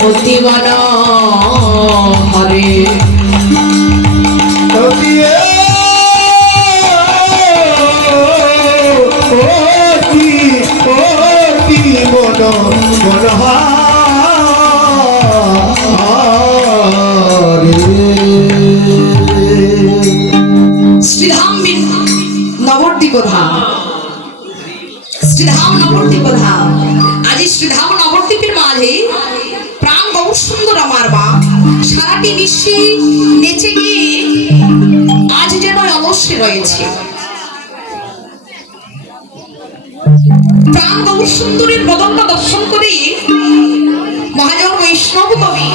মতিবন হরে শ্রীধাম নবদ্বীপ ধাম, শ্রীধাম নবদ্বীপ ধাম। আজ শ্রীধাম নবদ্বীপের মাঝে প্রাণ বহু সুন্দর আমার মা সারাটি বিশ্বে নেচে গিয়ে আজ যেন অবশ্যই রয়েছে। প্রাণ বহু সুন্দরের বদনটা দর্শন করে মহাজন বৈষ্ণব কবি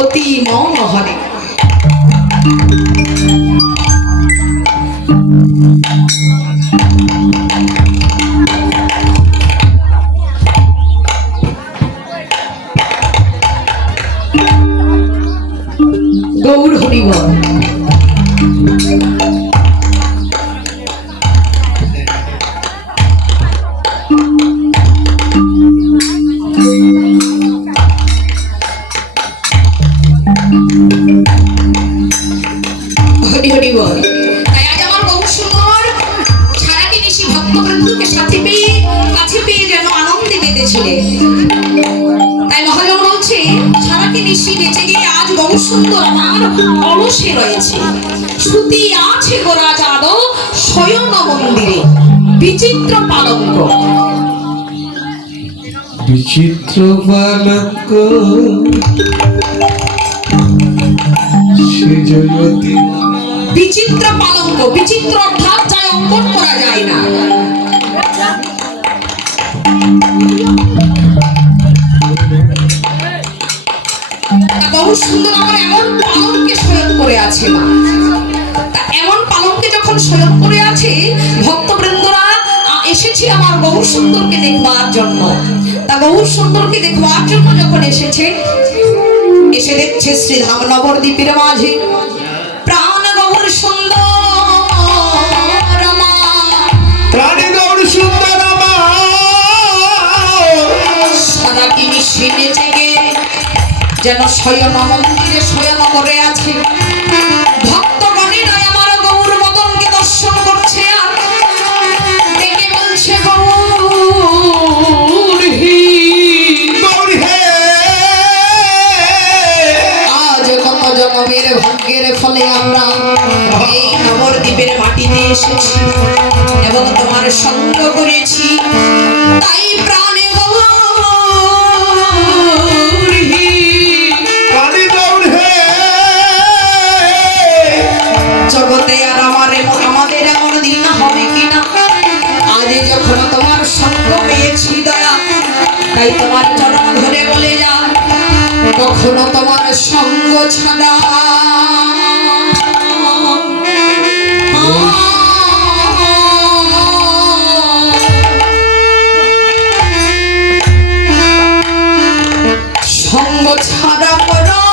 অতি মনোহরে। গৌর হরিবল। তাই আজ আমার বহু সুন্দর সারাটি নিশি ভক্তবৃন্দকে সাথে পেয়ে কাছে পেয়ে যেন আনন্দে মেতেছিলেন। তাই মহাজন বলছে সারাটি নিশি নেচে গিয়ে আজ বহু সুন্দর আমার অলসে রয়েছে। শ্রুতি আছে গোরা চাঁদ শয়ন মন্দিরে বিচিত্র পালঙ্ক। বিচিত্র পালঙ্ক সেজয়তি। বিচিত্র পালঙ্ক, বিচিত্র অর্থাৎ যা অঙ্কন করা যায় না। বহু সুন্দর আমার এমন পালঙ্কে শয়ন করে আছে মা। তা এমন পালঙ্কে যখন শয়ন করে আছে ভক্তবৃন্দরা এসেছে আমার বহু সুন্দরকে দেখবার জন্য। তা বহু সুন্দরকে দেখবার জন্য যখন এসেছে, এসে দেখছে শ্রীধাম নবদ্বীপের মাঝে প্রাণ গৌর সুন্দর মা, প্রাণ গৌর সুন্দর মা সারাটি মিশে নেচে গে যেন শয়ন মন্দিরে শয়ন করে আছে। ভক্তগণেরা আমার গৌর মদনকে দর্শন করছে আর দেখে বলছে গৌর হি গৌর হে। আজ কত জনমের ভাগ্যের ফলে আমরা এই নবদ্বীপের মাটিতে এসেছি এবং তোমার সঙ্গ করেছি। তাই প্রাণে গৌর হি প্রাণে গৌর হে। জগতে আর আমাদের এমন দিন হবে কিনা। আজ যখন তোমার সঙ্গ পেয়েছি দয়া, তাই তোমার চরণ ধরে বলে যা কখনো তোমার সঙ্গ ছাড়া সঙ্গ ছাড়া করো